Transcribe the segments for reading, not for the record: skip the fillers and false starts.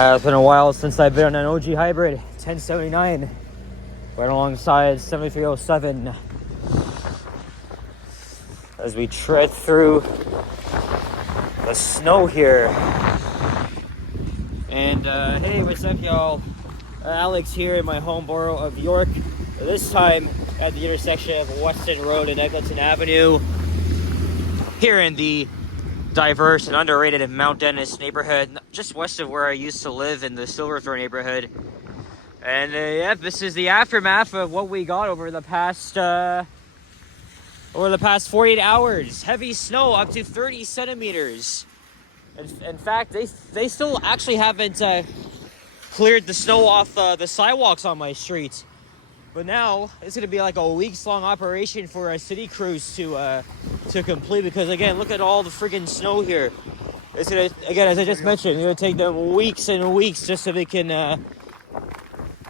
It's been a while since I've been on an OG hybrid 1079 right alongside 7307 as we tread through the snow here. And hey, what's up, y'all? Alex here in my home borough of York, this time at the intersection of Weston Road and Eglinton Avenue here in the diverse and underrated Mount Dennis neighborhood, just west of where I used to live in the Silverthorne neighborhood. And yeah, this is the aftermath of what we got over the past 48 hours. Heavy snow up to 30 centimeters. In fact, they still actually haven't cleared the snow off the sidewalks on my street. But now it's going to be like a weeks-long operation for city crews to complete, because again, look at all the friggin' snow here. It's gonna, again, as I just mentioned, it's gonna take them weeks and weeks just so they can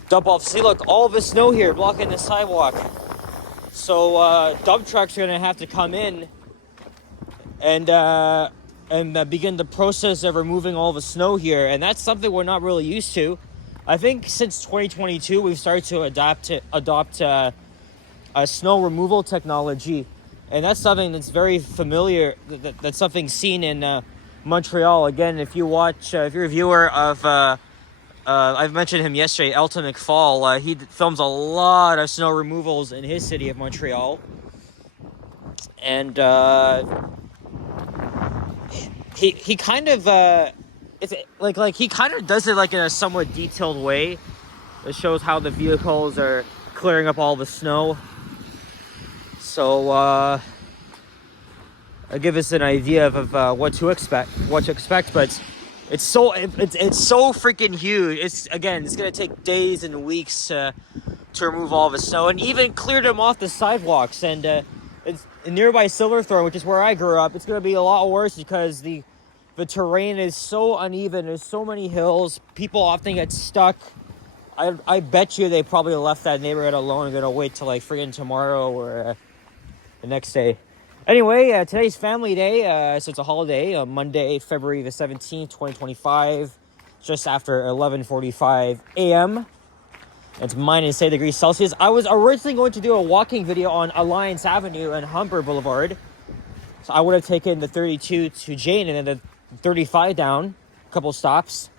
dump off. See, look, all the snow here blocking the sidewalk. So dump trucks are gonna have to come in and begin the process of removing all the snow here, and that's something we're not really used to. I think since 2022 we've started to adopt snow removal technology, and that's something that's very familiar. That's something seen in Montreal. Again, if you're a viewer of, I've mentioned him yesterday, Elton McFall. He films a lot of snow removals in his city of Montreal, and he kind of it's like he kind of does it like in a somewhat detailed way. It shows how the vehicles are clearing up all the snow. So I'll give us an idea of what to expect. But it's so freaking huge. It's gonna take days and weeks to remove all the snow and even clear them off the sidewalks. And it's in nearby Silverthorne, which is where I grew up. It's gonna be a lot worse because the terrain is so uneven. There's so many hills. People often get stuck. I bet you they probably left that neighborhood alone and gonna wait till like friggin' tomorrow or the next day. Anyway, today's family day, so it's a holiday, Monday, February the 17th, 2025, just after 11:45 a.m. It's minus 8 degrees Celsius. I was originally going to do a walking video on Alliance Avenue and Humber Boulevard. So I would have taken the 32 to Jane and then the 35 down, a couple stops.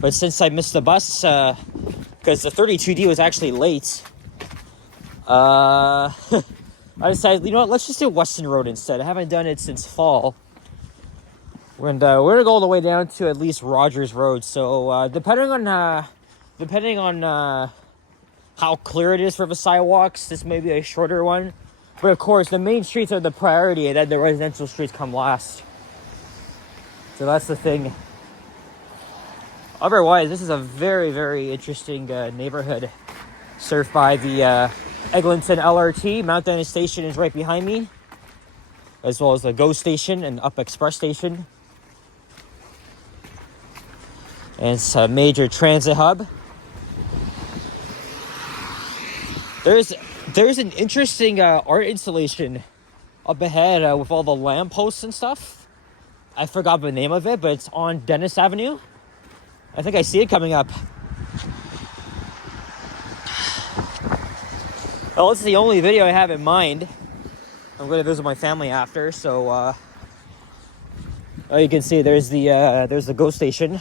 But since I missed the bus, because the 32D was actually late, I decided, you know what, let's just do Weston Road instead. I haven't done it since fall. And we're gonna go all the way down to at least Rogers Road. So depending on how clear it is for the sidewalks, this may be a shorter one. But of course, the main streets are the priority, and then the residential streets come last. So that's the thing. Otherwise, this is a very, very interesting neighborhood served by the Eglinton LRT. Mount Dennis Station is right behind me, as well as the GO Station and Up Express Station. And it's a major transit hub. There's an interesting art installation up ahead with all the lampposts and stuff. I forgot the name of it, but it's on Dennis Avenue. I think I see it coming up. Well, this is the only video I have in mind. I'm going to visit my family after, so you can see there's the GO Station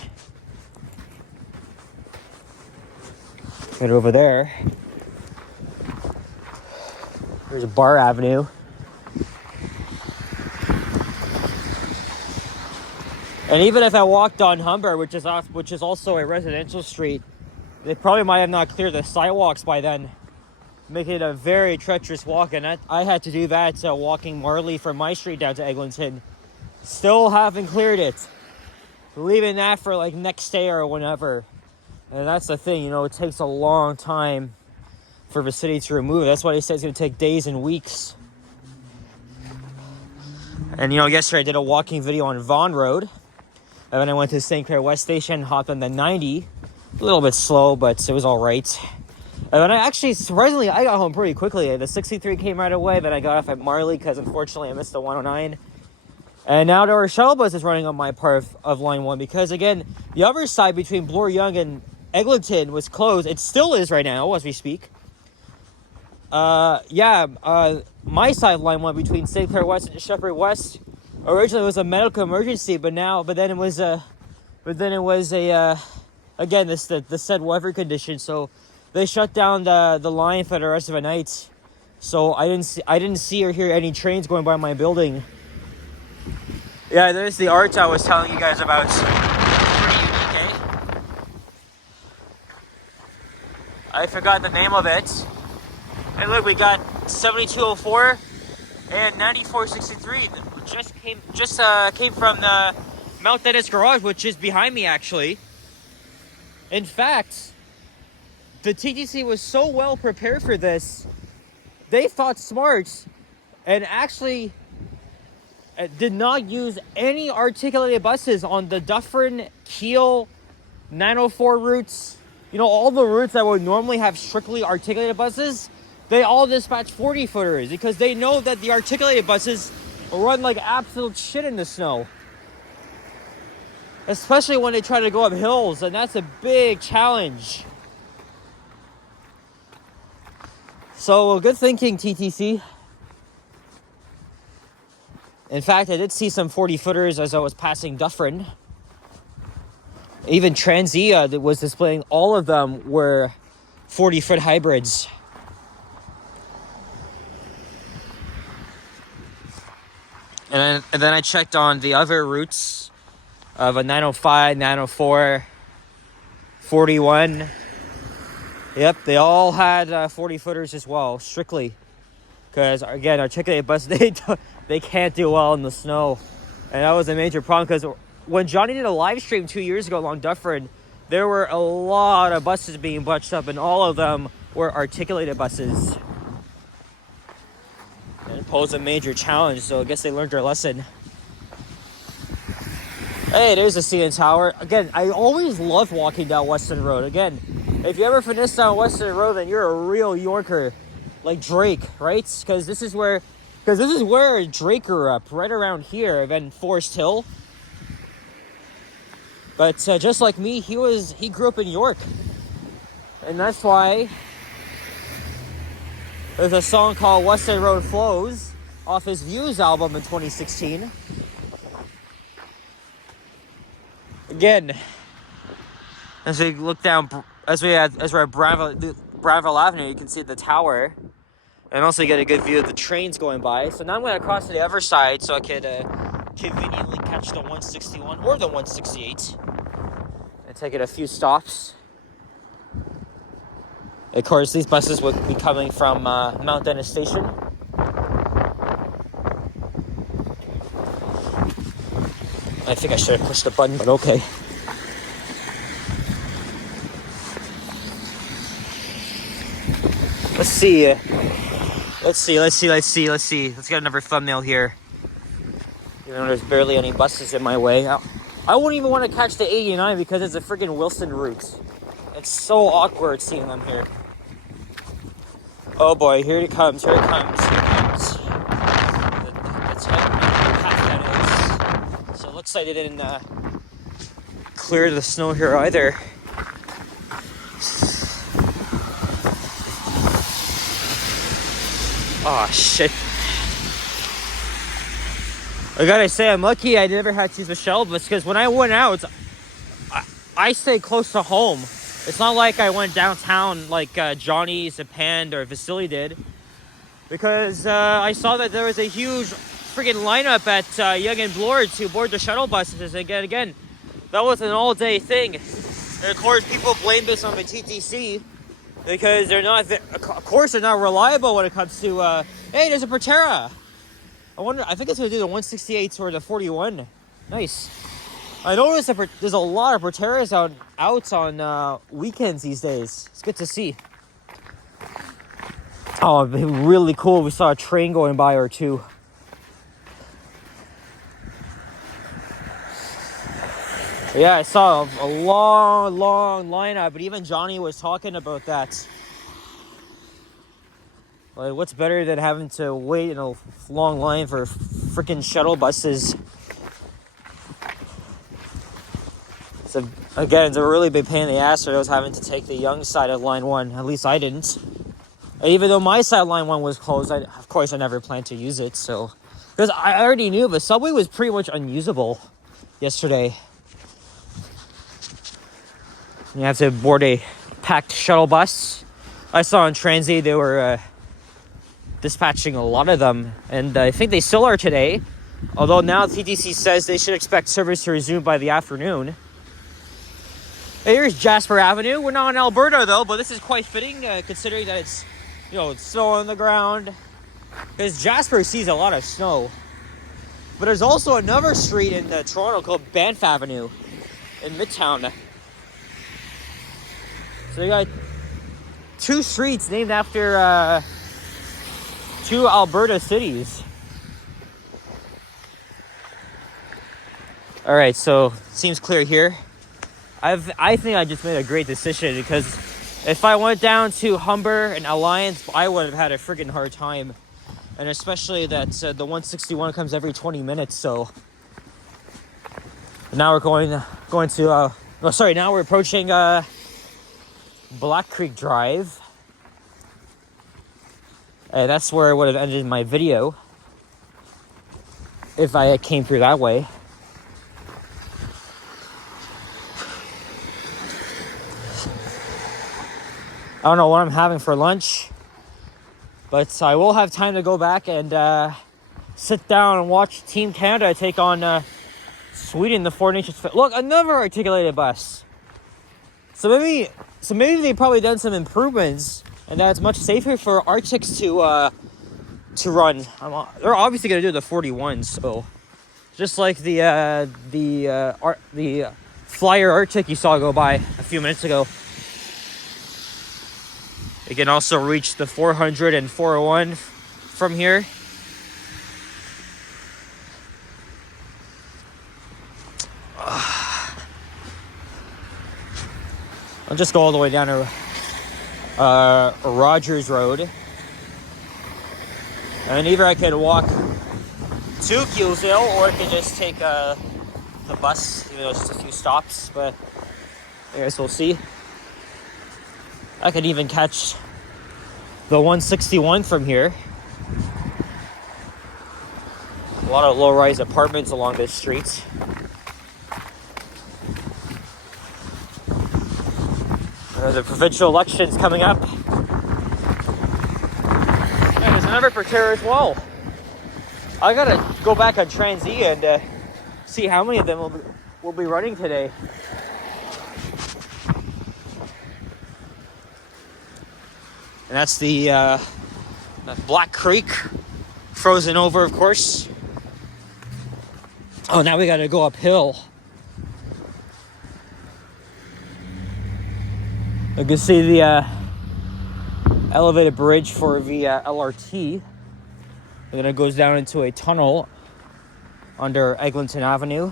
right over there. There's Bar Avenue. And even if I walked on Humber, which is also a residential street, they probably might have not cleared the sidewalks by then, making it a very treacherous walk. And I had to do that walking Marley from my street down to Eglinton. Still haven't cleared it. Leaving that for like next day or whenever. And that's the thing, you know, it takes a long time for the city to remove it. That's why they said it's going to take days and weeks. And, you know, yesterday I did a walking video on Vaughan Road. And then I went to St. Clair West Station, hopped on the 90. A little bit slow, but it was all right. And then surprisingly, I got home pretty quickly. The 63 came right away. Then I got off at Marley because, unfortunately, I missed the 109. And now there are shuttle buses running on my part of line 1 because, again, the other side between Bloor Young and Eglinton was closed. It still is right now as we speak. My side of line 1 between St. Clair West and Shepherd West originally was a medical emergency, but then it was a again the said weather condition, so they shut down the line for the rest of the night. So I didn't see or hear any trains going by my building. Yeah, there's the art I was telling you guys about. Pretty unique, eh? I forgot the name of it. And look, we got 7204 and 9463. Just came from the Mount Dennis Garage, which is behind me actually. In fact, the TTC was so well prepared for this. They thought smart and actually did not use any articulated buses on the Dufferin, Kiel, 904 routes. You know, all the routes that would normally have strictly articulated buses, they all dispatch 40-footers because they know that the articulated buses run like absolute shit in the snow. Especially when they try to go up hills, and that's a big challenge. So, good thinking, TTC. In fact, I did see some 40-footers as I was passing Dufferin. Even Transia that was displaying, all of them were 40-foot hybrids. And then I checked on the other routes of a 905, 904, 41. Yep, they all had 40-footers as well, strictly. Because, again, articulated buses, they can't do well in the snow. And that was a major problem because when Johnny did a live stream 2 years ago along Dufferin, there were a lot of buses being bunched up, and all of them were articulated buses. And it posed a major challenge, so I guess they learned their lesson. Hey, there's the CN Tower. Again, I always love walking down Weston Road. Again, if you ever finesse down Weston Road, then you're a real Yorker. Like Drake, right? Because this is where Drake grew up, right around here, then Forest Hill. But just like me, he grew up in York, and that's why there's a song called "Weston Road Flows" off his Views album in 2016. Again, as we look down, as we're at Brownville Avenue, you can see the tower. And also get a good view of the trains going by. So now I'm going to cross to the other side so I could conveniently catch the 161 or the 168. And take it a few stops. Of course, these buses would be coming from Mount Dennis Station. I think I should have pushed the button, but okay. Let's see. Let's get another thumbnail here. You know, there's barely any buses in my way. I wouldn't even want to catch the 89 because it's a freaking Wilson route. It's so awkward seeing them here. Oh boy, here it comes. The type path that is. So it looks like they didn't clear the snow here either. Oh shit. I gotta say, I'm lucky I never had to use the shuttle bus because when I went out, I stayed close to home. It's not like I went downtown like Johnny, Zapand, or Vasily did. Because I saw that there was a huge freaking lineup at Young and Bloor to board the shuttle buses. Again, that was an all-day thing. And of course, people blame this on the TTC. Because they're not, of course, they're not reliable when it comes to, hey, there's a Proterra. I think it's going to do the 168s or the 41. Nice. I noticed there's a lot of Proterras out on weekends these days. It's good to see. Oh, it'd be really cool if we saw a train going by or two. Yeah, I saw a long lineup, but even Johnny was talking about that. Like, what's better than having to wait in a long line for freaking shuttle buses? So again, it's a really big pain in the ass for those having to take the young side of line 1. At least I didn't. Even though my side of line 1 was closed, of course I never planned to use it. So, because I already knew, but subway was pretty much unusable yesterday. You have to board a packed shuttle bus. I saw on Transy they were dispatching a lot of them, and I think they still are today. Although now TTC says they should expect service to resume by the afternoon. Hey, here's Jasper Avenue. We're not in Alberta though, but this is quite fitting considering that it's, it's snow on the ground. Because Jasper sees a lot of snow. But there's also another street in Toronto called Banff Avenue in Midtown. So you got 2 streets named after 2 Alberta cities. All right, so seems clear here. I think I just made a great decision because if I went down to Humber and Alliance, I would have had a freaking hard time. And especially that the 161 comes every 20 minutes, so now we're going to now we're approaching Black Creek Drive. And that's where I would have ended my video if I came through that way. I don't know what I'm having for lunch, but I will have time to go back and sit down and watch Team Canada take on Sweden, the 4 Nations. Look, another articulated bus. So maybe they've probably done some improvements, and that's much safer for Arctics to run. They're obviously gonna do the 41s, so just like the Flyer Arctic you saw go by a few minutes ago. You can also reach the 400 and 401 from here. I'll just go all the way down to Rogers Road. And either I could walk to Gilesdale or I could just take the bus, even though it's just a few stops. But I guess we'll see. I could even catch the 161 from here. A lot of low-rise apartments along this street. The provincial election's coming up. And there's another Proterra as well. I gotta go back on Transy and see how many of them will be running today. And that's the Black Creek, frozen over, of course. Oh, now we gotta go uphill. You can see the elevated bridge for the LRT. And then it goes down into a tunnel under Eglinton Avenue.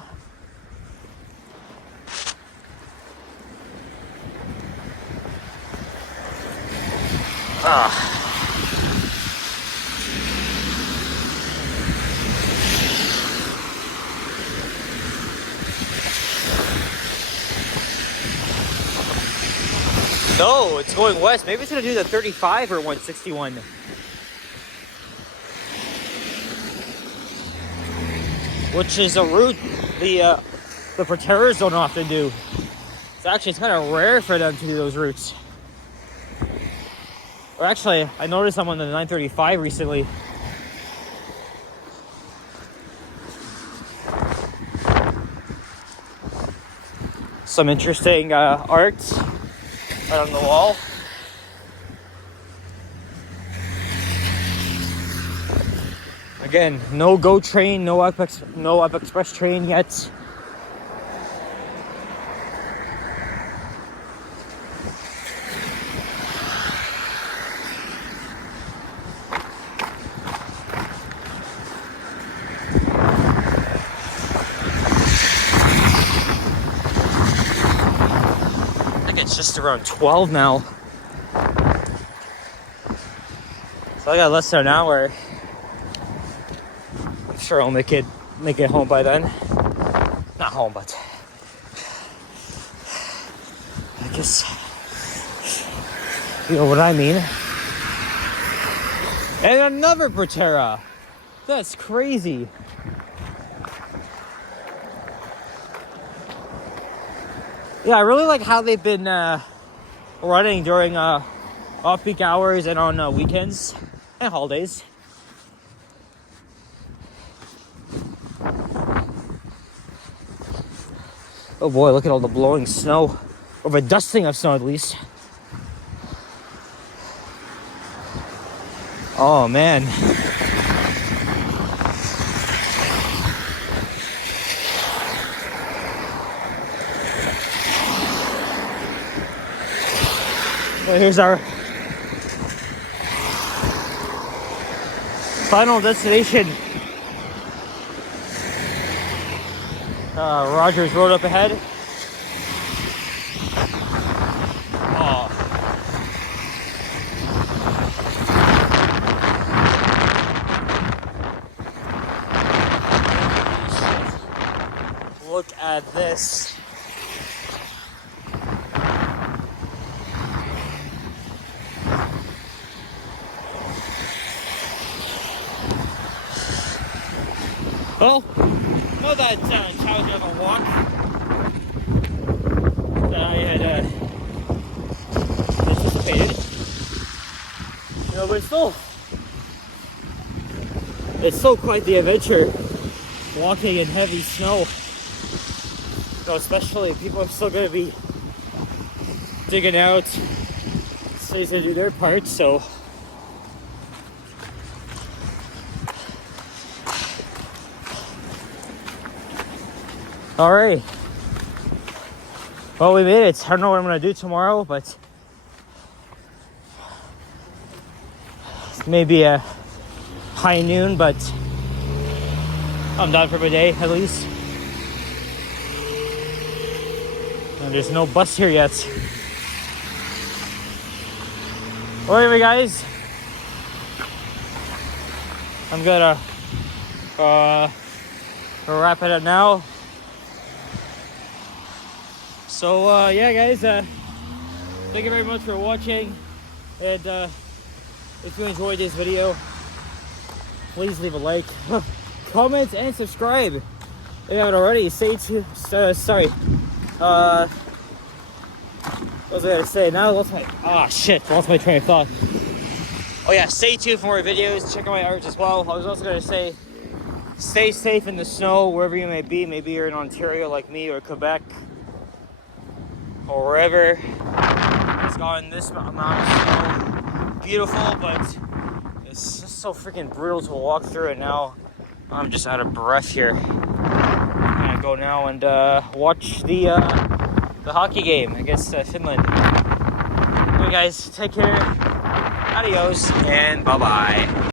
No, it's going west. Maybe it's going to do the 35 or 161. Which is a route the Proterras don't often do. So actually, it's kind of rare for them to do those routes. Or actually, I noticed I'm on the 935 recently. Some interesting art right on the wall. Again, no GO train, no Up Express train yet. It's just around 12 now. So I got less than an hour. I'm sure I'll make it home by then. Not home, but Just, you know what I mean. And another Proterra. That's crazy. Yeah, I really like how they've been running during off-peak hours and on weekends and holidays. Oh boy, look at all the blowing snow, or the dusting of snow at least. Oh man. Well, here's our final destination. Rogers Road up ahead. Oh. Look at this. Well, not that challenging of a walk that I had anticipated. You know, but it's still quite the adventure walking in heavy snow. You know, especially people are still going to be digging out as soon as they do their part, so. Alright. Well, we made it. I don't know what I'm going to do tomorrow, but maybe a high noon, but I'm done for the day at least. And there's no bus here yet. Well, anyway, guys, I'm gonna wrap it up now. So yeah, guys, thank you very much for watching, and if you enjoyed this video, please leave a like, comment, and subscribe if you haven't already. Sorry. What was I gonna say? Now I lost my lost my train of thought. Oh yeah, stay tuned for more videos. Check out my art as well. I was also gonna say, stay safe in the snow wherever you may be. Maybe you're in Ontario like me, or Quebec, or wherever it's gotten this amount of snow. Beautiful, but it's just so freaking brutal to walk through it now. I'm just out of breath here. I'm gonna go now and watch the hockey game against Finland. Anyway, guys, take care. Adios and bye-bye.